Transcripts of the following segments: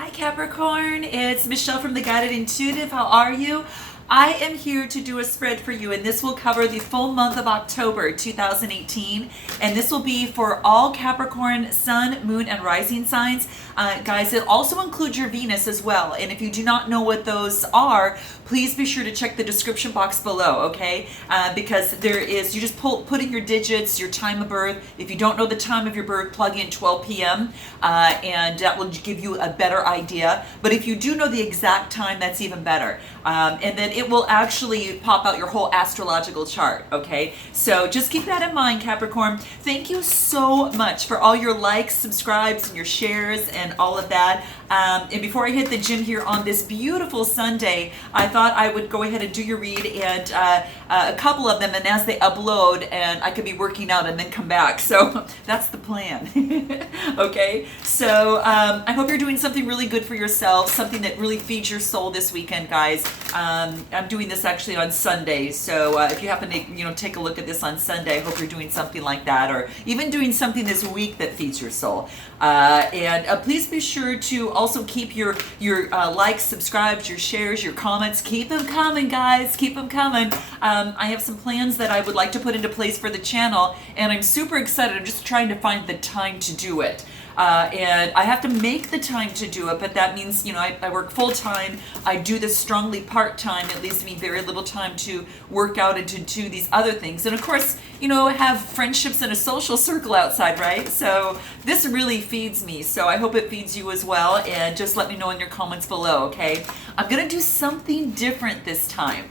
Hi Capricorn, it's Michelle from the Guided Intuitive. How are you? I am here to do a spread for you, and this will cover the full month of October 2018, and this will be for all Capricorn sun, moon, and rising signs. Guys, it also includes your Venus as well, and if you do not know what those are, please be sure to check the description box below, okay? Because there is, you just put in your digits, your time of birth. If you don't know the time of your birth, plug in 12 p.m. And that will give you a better idea. But if you do know the exact time, that's even better. And then it will actually pop out your whole astrological chart, okay? So just keep that in mind, Capricorn. Thank you so much for all your likes, subscribes, and your shares, and all of that. And before I hit the gym here on this beautiful Sunday, I thought I would go ahead and do your read and a couple of them, and as they upload, and I could be working out and then come back. So that's the plan. Okay, so I hope you're doing something really good for yourself, something that really feeds your soul this weekend, guys. I'm doing this actually on Sunday, so if you happen to take a look at this on Sunday, I hope you're doing something like that, or even doing something this week that feeds your soul. And please be sure to also keep your likes, subscribes, your shares, your comments. Keep them coming, guys. Keep them coming. I have some plans that I would like to put into place for the channel, and I'm super excited. I'm just trying to find the time to do it. And I have to make the time to do it, but that means, I work full time. I do this strongly part time. It leaves me very little time to work out and to do these other things. And of course, have friendships and a social circle outside, right? So this really feeds me. So I hope it feeds you as well. And just let me know in your comments below, okay? I'm going to do something different this time.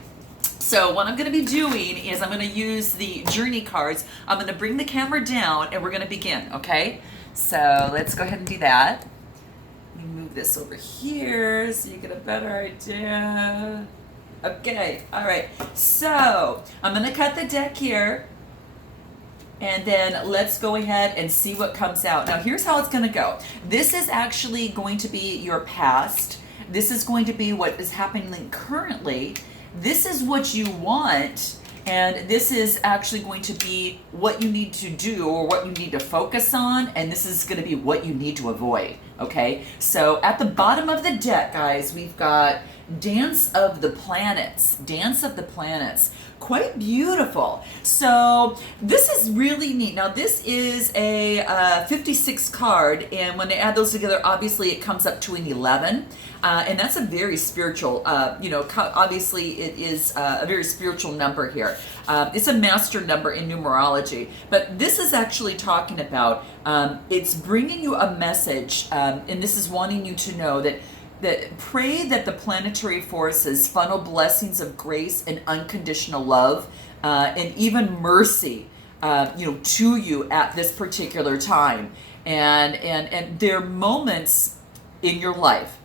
So what I'm going to be doing is I'm going to use the journey cards. I'm going to bring the camera down and we're going to begin, okay? So let's go ahead and do that. Let me move this over here so you get a better idea. Okay, all right. So I'm going to cut the deck here. And then let's go ahead and see what comes out. Now here's how it's going to go. This is actually going to be your past. This is going to be what is happening currently. This is what you want. And this is actually going to be what you need to do or what you need to focus on. And this is going to be what you need to avoid. Okay, so at the bottom of the deck, guys, we've got Dance of the Planets. Dance of the Planets. Quite beautiful. So this is really neat. Now this is a 56 card, and when they add those together, obviously it comes up to an 11. And that's a very spiritual, obviously it is a very spiritual number here. It's a master number in numerology, but this is actually talking about, it's bringing you a message, and this is wanting you to know that pray that the planetary forces funnel blessings of grace and unconditional love, and even mercy, to you at this particular time. And there are moments in your life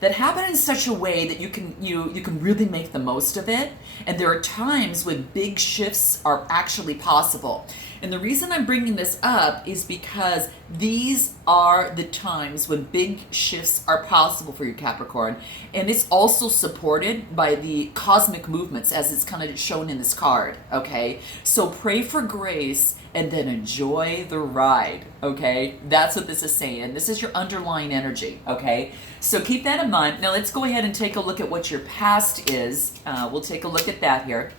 that happen in such a way that you can really make the most of it. And there are times when big shifts are actually possible. And the reason I'm bringing this up is because these are the times when big shifts are possible for you, Capricorn. And it's also supported by the cosmic movements as it's kind of shown in this card, okay? So pray for grace and then enjoy the ride, okay? That's what this is saying. This is your underlying energy, okay? So keep that in mind. Now let's go ahead and take a look at what your past is. We'll take a look at that here.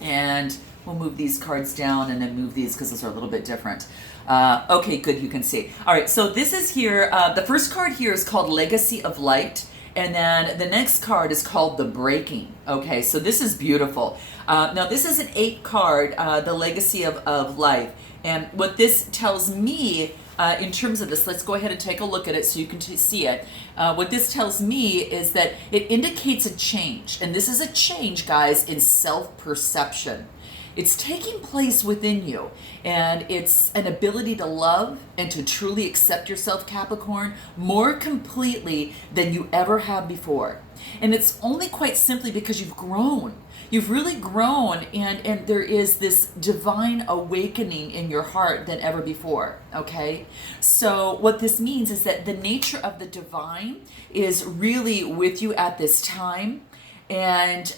And we'll move these cards down and then move these because those are a little bit different. Okay, good, you can see. All right, so this is here. The first card here is called Legacy of Light. And then the next card is called The Breaking. Okay, so this is beautiful. Now this is an 8 card, the Legacy of Life. And what this tells me, in terms of this, let's go ahead and take a look at it so you can see it. What this tells me is that it indicates a change. And this is a change, guys, in self-perception. It's taking place within you, and it's an ability to love and to truly accept yourself, Capricorn, more completely than you ever have before. And it's only quite simply because you've grown. You've really grown, and there is this divine awakening in your heart than ever before, okay? So what this means is that the nature of the divine is really with you at this time. And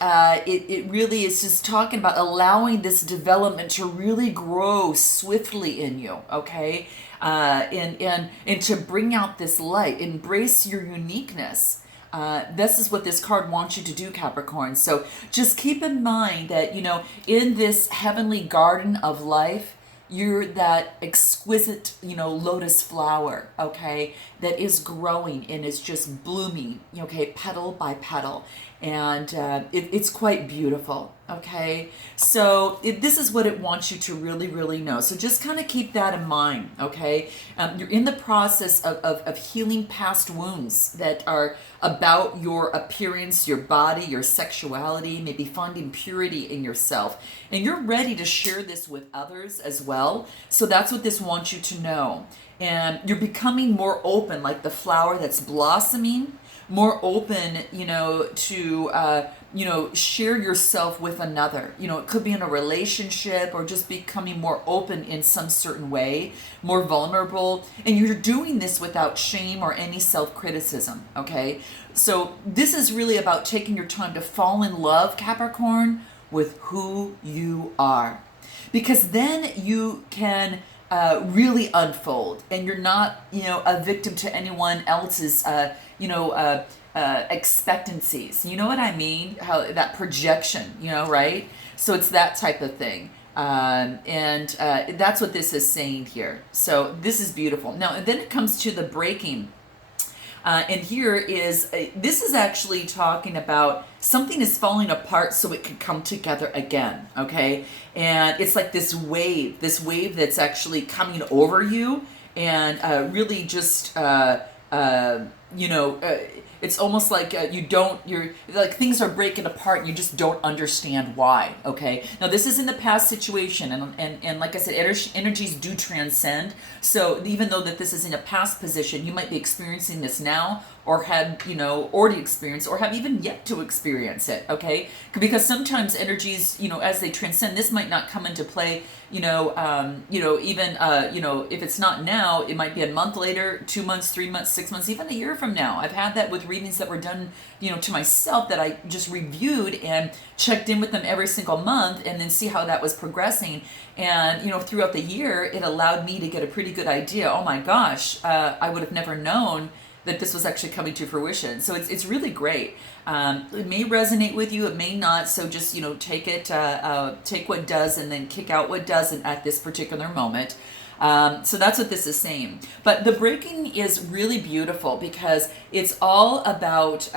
it really is just talking about allowing this development to really grow swiftly in you, okay? And to bring out this light, embrace your uniqueness. This is what this card wants you to do, Capricorn. So just keep in mind that, in this heavenly garden of life, you're that exquisite, lotus flower, okay, that is growing and is just blooming, okay, petal by petal. And it's quite beautiful, okay? So this is what it wants you to really, really know. So just kind of keep that in mind, okay? You're in the process of healing past wounds that are about your appearance, your body, your sexuality, maybe finding purity in yourself. And you're ready to share this with others as well. So that's what this wants you to know. And you're becoming more open, like the flower that's blossoming, more open, to, share yourself with another. It could be in a relationship or just becoming more open in some certain way, more vulnerable. And you're doing this without shame or any self-criticism, okay? So this is really about taking your time to fall in love, Capricorn, with who you are. Because then you can really unfold, and you're not, a victim to anyone else's, expectancies. You know what I mean? How that projection, right? So it's that type of thing. And that's what this is saying here. So this is beautiful. Now, and then it comes to the breaking. And here is, this is actually talking about something is falling apart so it can come together again, okay? And it's like this wave that's actually coming over you and really just, it's almost like you're like things are breaking apart and you just don't understand why, okay? Now this is in the past situation, and like I said, energies do transcend. So even though that this is in a past position, you might be experiencing this now, or had already experienced, or have even yet to experience it, okay? Because sometimes energies, as they transcend, this might not come into play, even if it's not now, it might be a month later, 2 months, 3 months, 6 months, even a year from now. I've had that with readings that were done, to myself, that I just reviewed and checked in with them every single month and then see how that was progressing. And, throughout the year, it allowed me to get a pretty good idea. Oh my gosh, I would have never known that this was actually coming to fruition. So it's really great. It may resonate with you, it may not. So just, take it, take what does and then kick out what doesn't at this particular moment. So that's what this is saying. But the breaking is really beautiful because it's all about,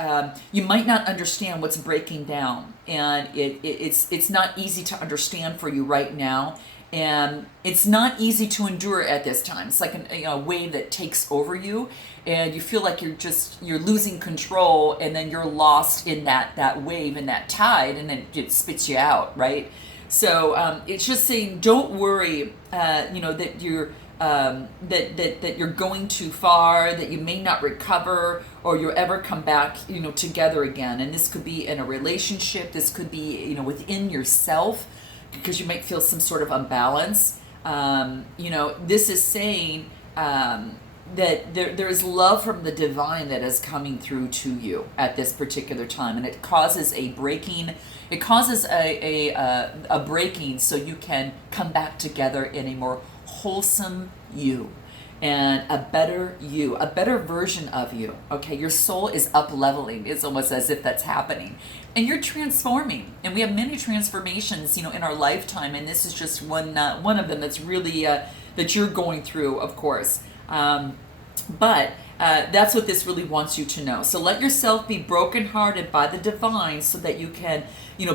you might not understand what's breaking down. And it's not easy to understand for you right now. And it's not easy to endure at this time. It's like a wave that takes over you, and you feel like you're losing control, and then you're lost in that wave and that tide, and then it spits you out, right? So it's just saying, don't worry, that you're that you're going too far, that you may not recover, or you'll ever come back, together again. And this could be in a relationship. This could be, within yourself, because you might feel some sort of imbalance. This is saying that there is love from the divine that is coming through to you at this particular time, and it causes a breaking. It causes a breaking so you can come back together in a more wholesome you, and a better version of you. Okay, your soul is up leveling. It's almost as if that's happening, and you're transforming. And we have many transformations, in our lifetime, and this is just one of them that's really that you're going through, of course. But that's what this really wants you to know. So let yourself be brokenhearted by the divine, so that you can,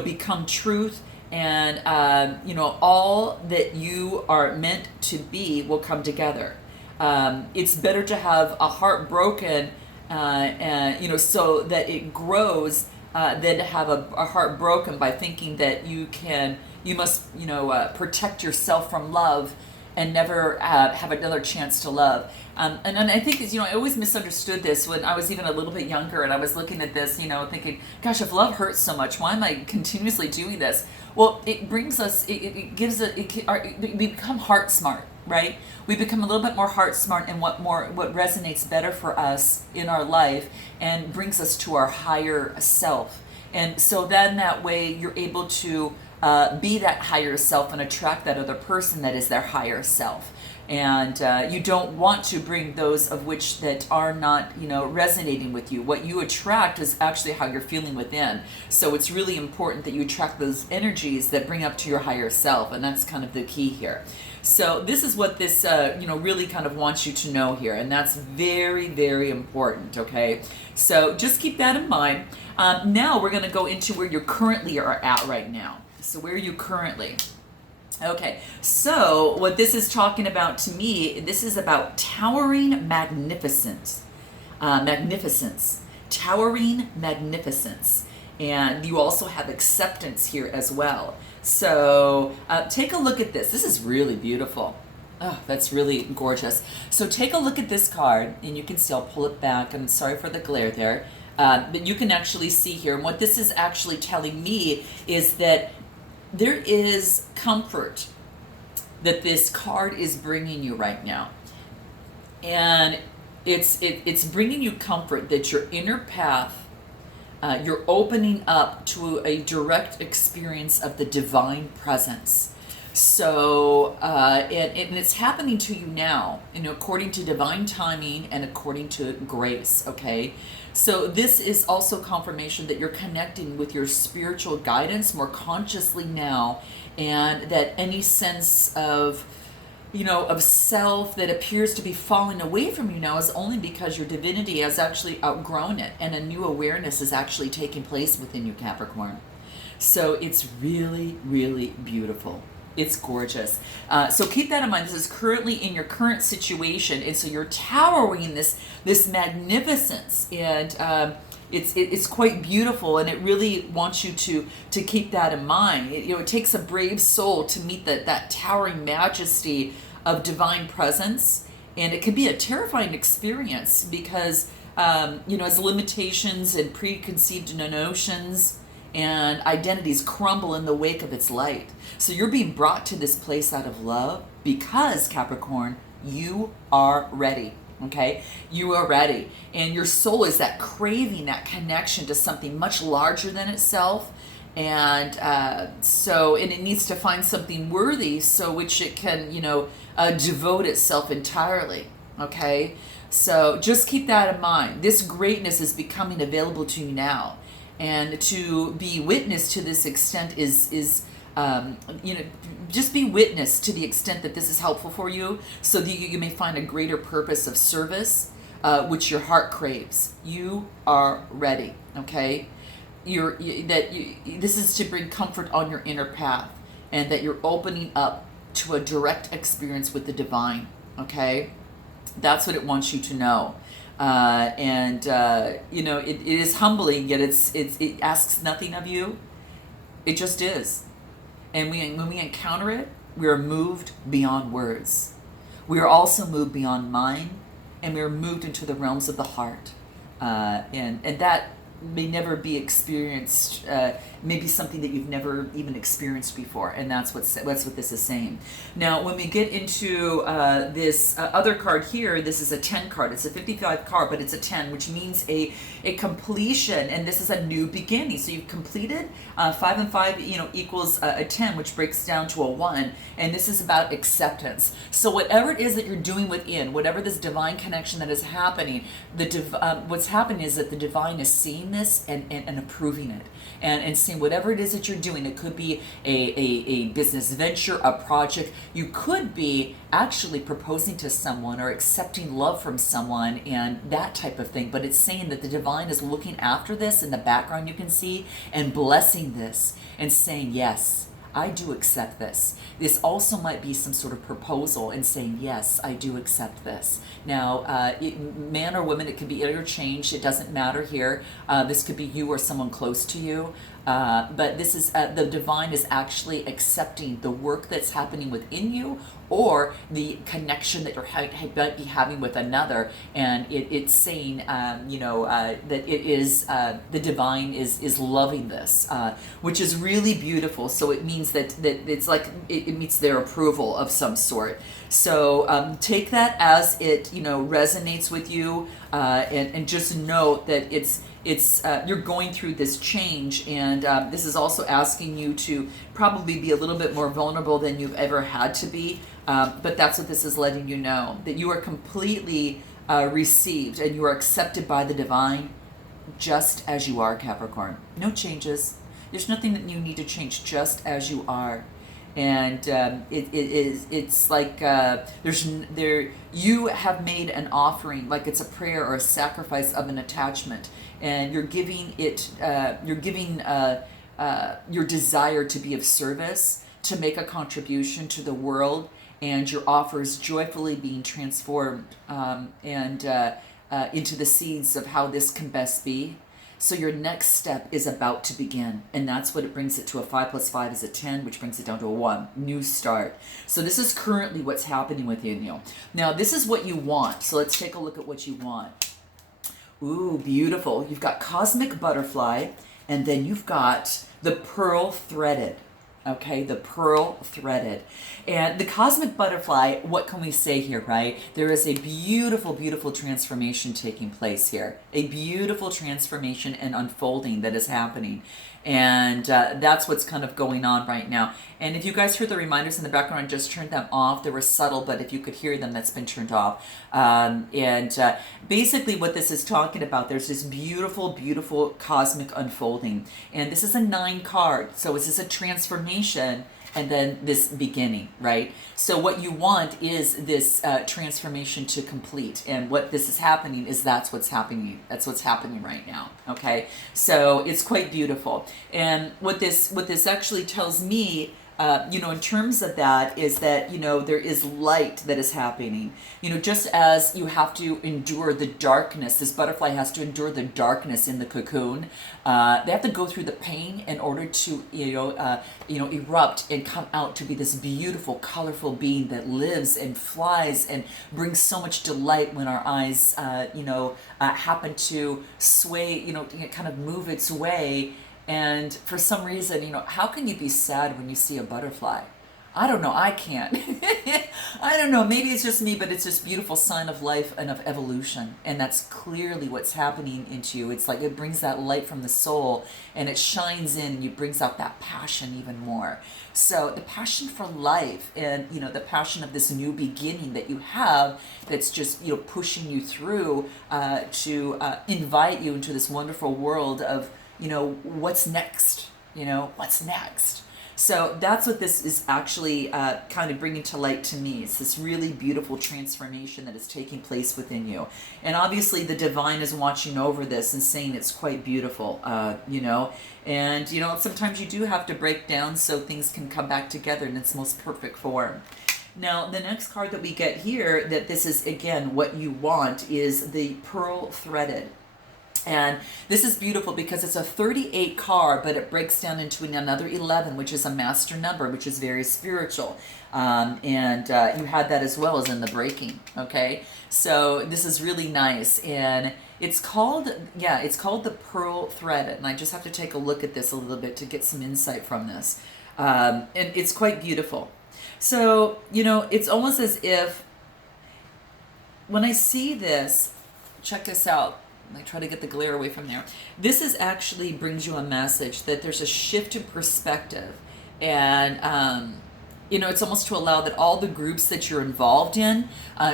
become truth. And all that you are meant to be will come together. It's better to have a heart broken, so that it grows, than to have a heart broken by thinking that you must, protect yourself from love and never have another chance to love. And I think, I always misunderstood this when I was even a little bit younger, and I was looking at this, thinking, gosh, if love hurts so much, why am I continuously doing this? Well, it brings us, we become heart smart, right? We become a little bit more heart smart in what resonates better for us in our life, and brings us to our higher self. And so then that way you're able to be that higher self and attract that other person that is their higher self. And you don't want to bring those of which that are not, resonating with you. What you attract is actually how you're feeling within. So it's really important that you attract those energies that bring up to your higher self, and that's kind of the key here. So this is what this, really kind of wants you to know here, and that's very, very important, okay? So just keep that in mind. Now we're going to go into where you currently are at right now. So where are you currently? Okay, so what this is talking about to me, this is about towering magnificence. Towering magnificence. And you also have acceptance here as well. So take a look at this. This is really beautiful. Oh, that's really gorgeous. So take a look at this card, and you can see, I'll pull it back. I'm sorry for the glare there. But you can actually see here, and what this is actually telling me is that there is comfort that this card is bringing you right now. And it's bringing you comfort that your inner path, you're opening up to a direct experience of the divine presence. So, and it's happening to you now, according to divine timing and according to grace, okay? So this is also confirmation that you're connecting with your spiritual guidance more consciously now, and that any sense of, of self that appears to be falling away from you now is only because your divinity has actually outgrown it, and a new awareness is actually taking place within you, Capricorn. So it's really, really beautiful. It's gorgeous. So keep that in mind. This is currently in your current situation, and so you're towering this magnificence, and it's quite beautiful, and it really wants you to keep that in mind. It takes a brave soul to meet that towering majesty of divine presence, and it can be a terrifying experience because as limitations and preconceived notions and identities crumble in the wake of its light. So you're being brought to this place out of love because, Capricorn, you are ready, okay? You are ready. And your soul is that craving, that connection to something much larger than itself. And and it needs to find something worthy so which it can, devote itself entirely, okay? So just keep that in mind. This greatness is becoming available to you now. And to be witness to this extent is just be witness to the extent that this is helpful for you, so that you may find a greater purpose of service, which your heart craves. You are ready, okay? This is to bring comfort on your inner path, and that you're opening up to a direct experience with the divine, okay? That's what it wants you to know. It is humbling, yet it asks nothing of you. It just is. And when we encounter it, we are moved beyond words. We are also moved beyond mind, and we are moved into the realms of the heart. And that may never be experienced, maybe something that you've never even experienced before, and that's what this is saying. Now, when we get into this other card here, this is a 10 card. It's a 55 card, but it's a 10, which means a completion, and this is a new beginning. So you've completed 5 and 5, equals a 10, which breaks down to a 1, and this is about acceptance. So whatever it is that you're doing within, whatever this divine connection that is happening, what's happening is that the divine is seeing this and approving it, and seeing whatever it is that you're doing. It could be a business venture, a project. You could be actually proposing to someone or accepting love from someone and that type of thing, but it's saying that the divine is looking after this in the background, you can see, and blessing this and saying, yes, I do accept this. This also might be some sort of proposal and saying, yes, I do accept this. Now, man or woman, it could be interchanged. It doesn't matter here. This could be you or someone close to you. But this is the divine is actually accepting the work that's happening within you, or the connection that you're might be having with another, and it's saying, that it is the divine is loving this, which is really beautiful. So it means that it's like it meets their approval of some sort. So take that as it resonates with you, and just note that it's you're going through this change, and this is also asking you to probably be a little bit more vulnerable than you've ever had to be, but that's what this is letting you know, that you are completely received and you are accepted by the divine just as you are, Capricorn. No changes. There's nothing that you need to change, just as you are. And it's like you have made an offering, like it's a prayer or a sacrifice of an attachment, and you're giving your desire to be of service, to make a contribution to the world, and your offer is joyfully being transformed into the seeds of how this can best be. So your next step is about to begin, and that's what it brings it to. A 5 + 5 is a 10, which brings it down to a 1. New start. So this is currently what's happening within you. Now this is what you want. So let's take a look at what you want. Ooh, beautiful. You've got Cosmic Butterfly, and then you've got the Pearl Threaded. Okay, the Pearl Threaded. And the Cosmic Butterfly, what can we say here, right? There is a beautiful, beautiful transformation taking place here. A beautiful transformation and unfolding that is happening. And that's what's kind of going on right now. And if you guys heard the reminders in the background, I just turned them off. They were subtle, but if you could hear them, that's been turned off. Basically what this is talking about, there's this beautiful, beautiful cosmic unfolding. And this is a 9 card. So this is a transformation and then this beginning, right? So what you want is this transformation to complete, and what this is happening is that's what's happening. That's what's happening right now. Okay, so it's quite beautiful. And what this actually tells me, in terms of that, is that there is light that is happening. Just as you have to endure the darkness, this butterfly has to endure the darkness in the cocoon. They have to go through the pain in order to erupt and come out to be this beautiful, colorful being that lives and flies and brings so much delight when our eyes happen to sway, kind of move its way. And for some reason, how can you be sad when you see a butterfly? I don't know, I can't. I don't know, maybe it's just me, but it's this beautiful sign of life and of evolution. And that's clearly what's happening into you. It's like it brings that light from the soul, and it shines in, and it brings out that passion even more. So the passion for life, and the passion of this new beginning that you have, that's just pushing you through to invite you into this wonderful world of what's next, what's next. So that's what this is actually kind of bringing to light to me. It's this really beautiful transformation that is taking place within you. And obviously the divine is watching over this and saying it's quite beautiful, and sometimes you do have to break down so things can come back together in its most perfect form. Now, the next card that we get here, that this is, again, what you want, is the Pearl Threaded. And this is beautiful because it's a 38 card, but it breaks down into another 11, which is a master number, which is very spiritual. And you had that as well as in the breaking, okay? So this is really nice. And it's called the Pearl Threaded. And I just have to take a look at this a little bit to get some insight from this. And it's quite beautiful. So, it's almost as if when I see this, check this out. I try to get the glare away from there. This is actually brings you a message that there's a shift in perspective, and it's almost to allow that all the groups that you're involved in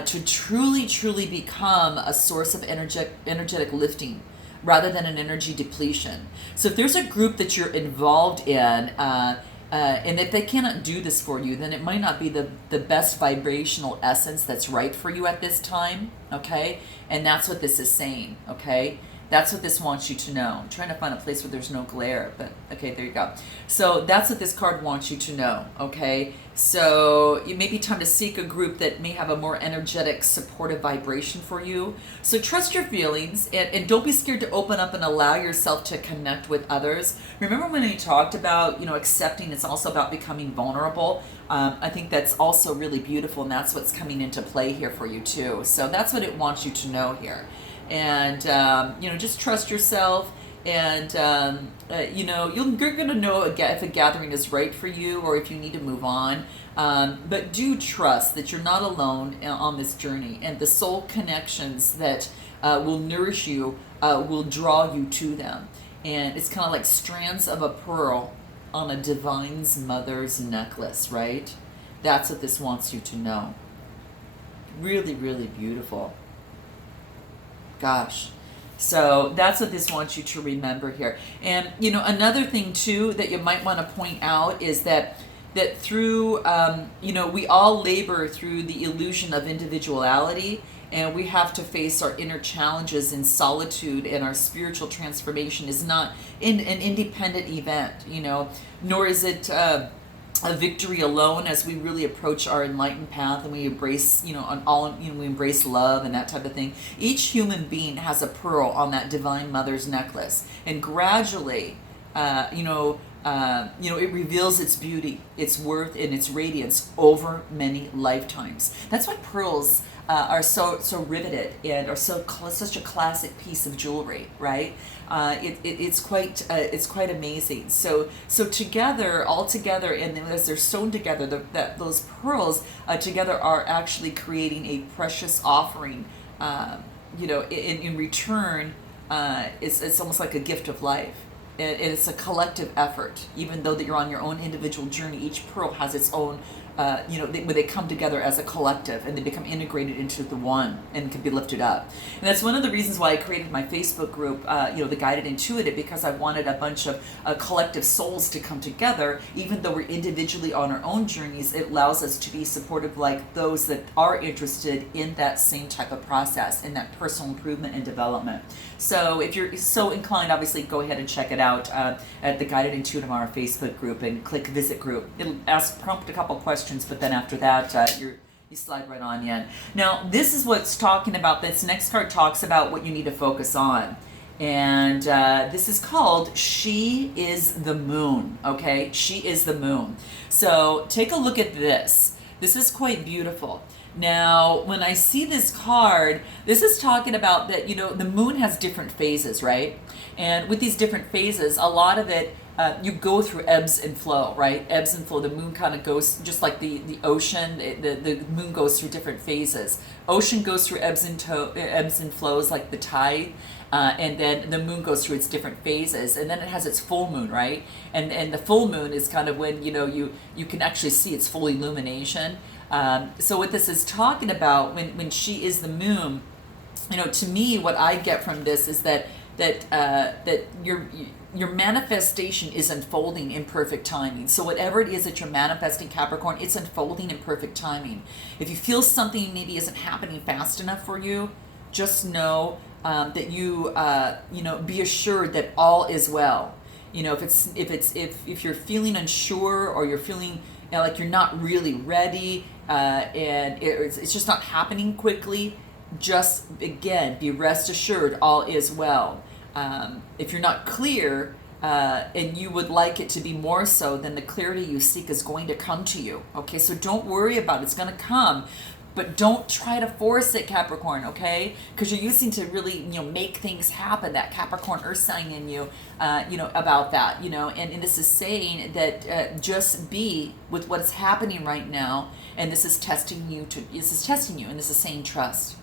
to truly become a source of energetic lifting rather than an energy depletion. So if there's a group that you're involved in, and if they cannot do this for you, then it might not be the best vibrational essence that's right for you at this time, okay? And that's what this is saying, okay? That's what this wants you to know. I'm trying to find a place where there's no glare, but okay, there you go. So that's what this card wants you to know, okay? So it may be time to seek a group that may have a more energetic, supportive vibration for you. So trust your feelings, and don't be scared to open up and allow yourself to connect with others. Remember when we talked about, accepting, it's also about becoming vulnerable. I think that's also really beautiful, and that's what's coming into play here for you too. So that's what it wants you to know here. And, just trust yourself, and, you're going to know if a gathering is right for you or if you need to move on. But do trust that you're not alone on this journey, and the soul connections that will nourish you will draw you to them. And it's kind of like strands of a pearl on a divine's mother's necklace, right? That's what this wants you to know. Really, really beautiful. Gosh. So that's what this wants you to remember here. And, another thing too that you might want to point out is that through, we all labor through the illusion of individuality, and we have to face our inner challenges in solitude, and our spiritual transformation is not an independent event, nor is it a victory alone as we really approach our enlightened path, and we embrace, we embrace love and that type of thing. Each human being has a pearl on that divine mother's necklace, and gradually, it reveals its beauty, its worth, and its radiance over many lifetimes. That's why pearls are so riveted and are such a classic piece of jewelry, right? It's quite amazing. So together, all together, and as they're sewn together, those pearls together are actually creating a precious offering. In return, it's almost like a gift of life. And it's a collective effort. Even though that you're on your own individual journey, each pearl has its own, they come together as a collective, and they become integrated into the one and can be lifted up. And that's one of the reasons why I created my Facebook group, the Guided Intuitive, because I wanted a bunch of collective souls to come together. Even though we're individually on our own journeys, it allows us to be supportive like those that are interested in that same type of process, in that personal improvement and development. So if you're so inclined, obviously go ahead and check it out at the Guided Intuitive on our Facebook group, and click Visit Group. It'll prompt a couple questions, but then after that, you slide right on in. Now, this is what's talking about. This next card talks about what you need to focus on. And this is called She is the Moon, okay? She is the Moon. So take a look at this. This is quite beautiful. Now, when I see this card, this is talking about that, the moon has different phases, right? And with these different phases, a lot of it, you go through ebbs and flow, right? Ebbs and flow. The moon kind of goes, just like the ocean, the moon goes through different phases. Ocean goes through ebbs and flows like the tide. And then the moon goes through its different phases, and then it has its full moon, right? And the full moon is kind of when, you can actually see its full illumination. So what this is talking about, when she is the moon, to me, what I get from this is that your manifestation is unfolding in perfect timing. So whatever it is that you're manifesting, Capricorn, it's unfolding in perfect timing. If you feel something maybe isn't happening fast enough for you, just know that you be assured that all is well. If you're feeling unsure, or you're feeling like you're not really ready, and it's just not happening quickly, just again be rest assured all is well. If you're not clear, and you would like it to be more so, then the clarity you seek is going to come to you. Okay, so don't worry about it. It's going to come. But don't try to force it, Capricorn, okay? Because you're using to really, make things happen, that Capricorn earth sign in you, about that, and this is saying that just be with what is happening right now, and this is testing you, and this is saying trust.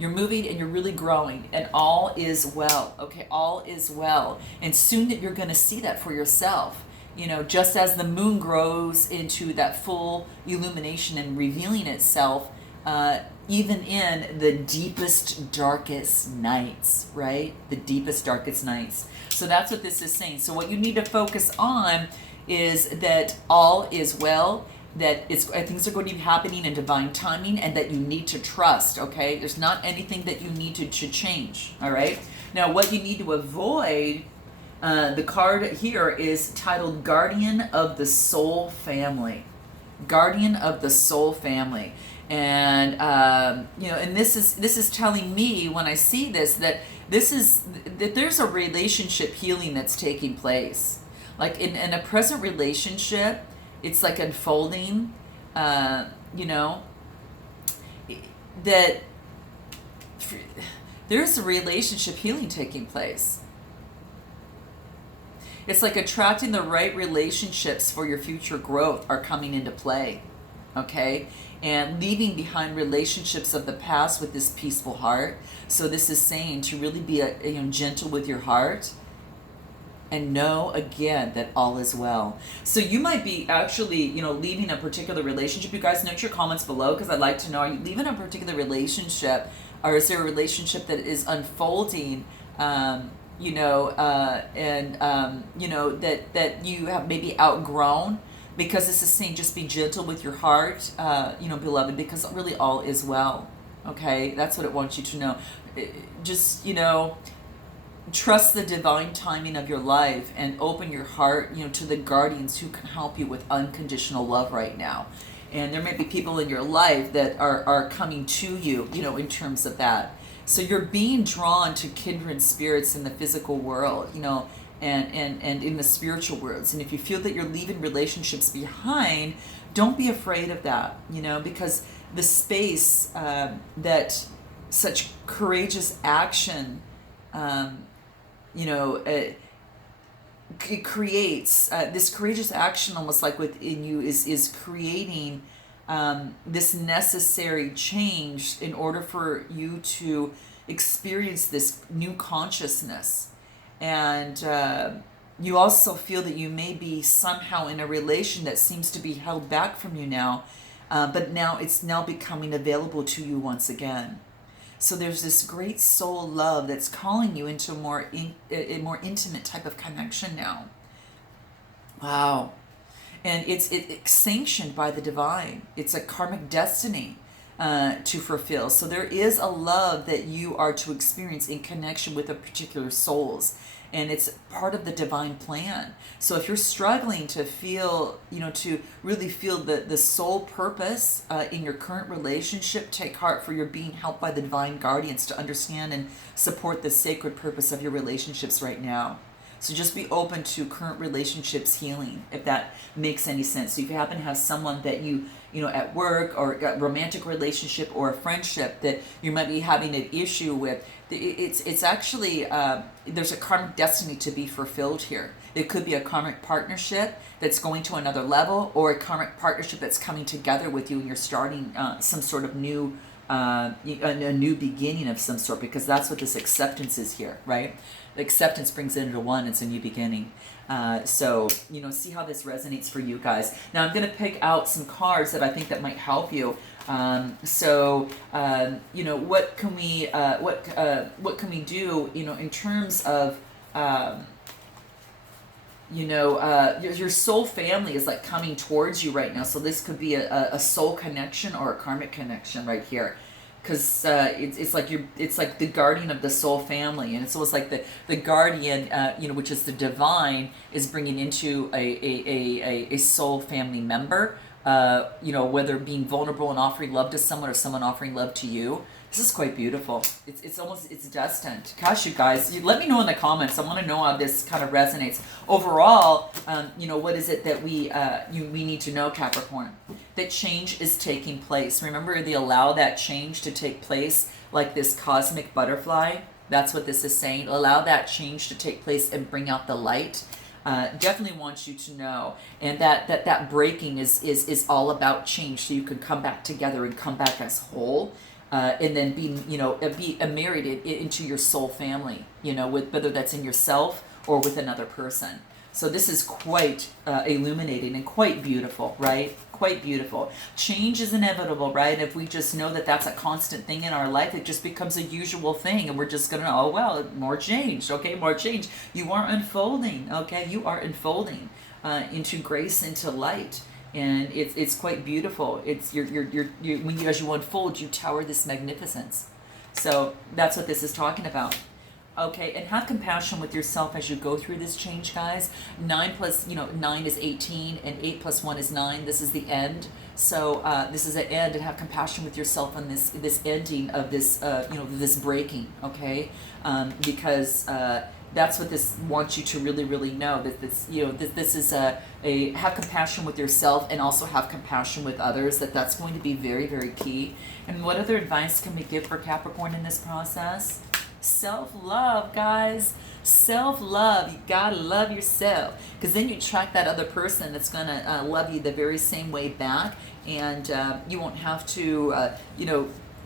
You're moving and you're really growing, and all is well, okay? All is well. And soon that you're going to see that for yourself. Just as the moon grows into that full illumination and revealing itself, even in the deepest, darkest nights, right? The deepest, darkest nights. So that's what this is saying. So what you need to focus on is that all is well, that things are going to be happening in divine timing, and that you need to trust, okay? There's not anything that you need to change, all right? Now, what you need to avoid, the card here is titled Guardian of the Soul Family. Guardian of the Soul Family. And, and this is telling me when I see this, that there's a relationship healing that's taking place. Like in a present relationship, it's like unfolding, that there's a relationship healing taking place. It's like attracting the right relationships for your future growth are coming into play, okay? And leaving behind relationships of the past with this peaceful heart. So this is saying to really be gentle with your heart and know again that all is well. So you might be actually, leaving a particular relationship. You guys note your comments below, because I'd like to know, are you leaving a particular relationship, or is there a relationship that is unfolding, that you have maybe outgrown? Because this is saying just be gentle with your heart, beloved, because really all is well. Okay, that's what it wants you to know. Just, trust the divine timing of your life and open your heart, to the guardians who can help you with unconditional love right now. And there may be people in your life that are coming to you, in terms of that. So you're being drawn to kindred spirits in the physical world, and in the spiritual worlds. And if you feel that you're leaving relationships behind, don't be afraid of that, because the space that such courageous action, it creates, this courageous action almost like within you is creating this necessary change in order for you to experience this new consciousness. And you also feel that you may be somehow in a relation that seems to be held back from you now, but now it's now becoming available to you once again. So there's this great soul love that's calling you into a more intimate type of connection now. Wow. And it's sanctioned by the divine. It's a karmic destiny to fulfill. So there is a love that you are to experience in connection with a particular souls. And it's part of the divine plan. So if you're struggling to feel, to really feel the soul purpose in your current relationship, take heart, for you're being helped by the divine guardians to understand and support the sacred purpose of your relationships right now. So just be open to current relationships healing, if that makes any sense. So if you happen to have someone that you at work, or a romantic relationship or a friendship that you might be having an issue with, it's actually, there's a karmic destiny to be fulfilled here. It could be a karmic partnership that's going to another level, or a karmic partnership that's coming together with you and you're starting some sort of new, a new beginning of some sort, because that's what this acceptance is here, right? The acceptance brings it into one. It's a new beginning. So, see how this resonates for you guys. Now I'm going to pick out some cards that I think that might help you. What can we do, in terms of, your soul family is like coming towards you right now. So this could be a soul connection or a karmic connection right here. Because it's like the guardian of the soul family, and it's almost like the guardian, which is the divine, is bringing into a soul family member, whether being vulnerable and offering love to someone, or someone offering love to you. This is quite beautiful. It's destined. Gosh, you guys, let me know in the comments. I want to know how this kind of resonates. Overall, what is it that we need to know, Capricorn? That change is taking place. Remember, they allow that change to take place like this cosmic butterfly. That's what this is saying. Allow that change to take place and bring out the light. Definitely wants you to know. And that breaking is all about change, so you can come back together and come back as whole. And then be married into your soul family, with whether that's in yourself or with another person. So this is quite illuminating and quite beautiful, right? Quite beautiful. Change is inevitable, right? If we just know that that's a constant thing in our life, it just becomes a usual thing, and we're just gonna, oh well, more change, okay, more change. You are unfolding, okay? You are unfolding into grace, into light. And it's quite beautiful. It's as you unfold, you tower this magnificence. So that's what this is talking about. Okay, and have compassion with yourself as you go through this change, guys. 9 plus, 9 is 18, and 8 plus 1 is 9. This is the end. So this is an end, and have compassion with yourself on this ending of this, this breaking. Okay, because that's what this wants you to really, really know, that this is a have compassion with yourself and also have compassion with others. That's going to be very, very key. And what other advice can we give for Capricorn in this process? Self-love, guys. Self-love. You gotta love yourself, because then you attract that other person that's gonna love you the very same way back, and you won't have to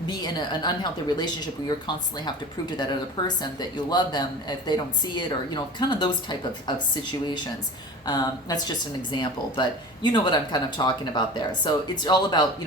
be in an unhealthy relationship where you constantly have to prove to that other person that you love them if they don't see it, or kind of those type of situations. That's just an example, but you know what I'm kind of talking about there. So it's all about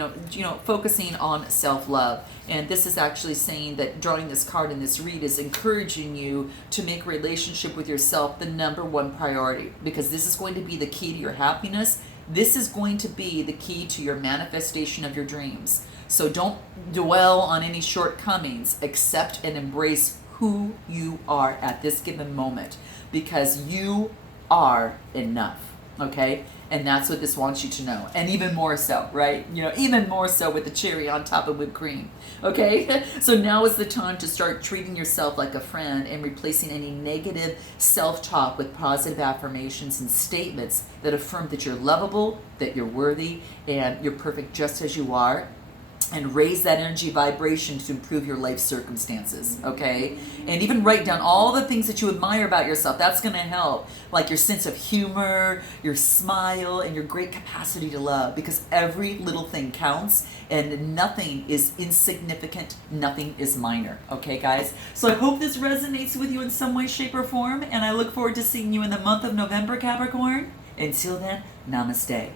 focusing on self-love, and this is actually saying that drawing this card in this read is encouraging you to make relationship with yourself the #1 priority, because this is going to be the key to your happiness. This is going to be the key to your manifestation of your dreams. So don't dwell on any shortcomings. Accept and embrace who you are at this given moment, because you are enough. Okay? And that's what this wants you to know. And even more so, right? Even more so with the cherry on top of whipped cream. Okay? So now is the time to start treating yourself like a friend and replacing any negative self-talk with positive affirmations and statements that affirm that you're lovable, that you're worthy, and you're perfect just as you are. And raise that energy vibration to improve your life circumstances, okay? And even write down all the things that you admire about yourself. That's going to help, like your sense of humor, your smile, and your great capacity to love, because every little thing counts, and nothing is insignificant, nothing is minor, okay, guys? So I hope this resonates with you in some way, shape, or form, and I look forward to seeing you in the month of November, Capricorn. Until then, namaste.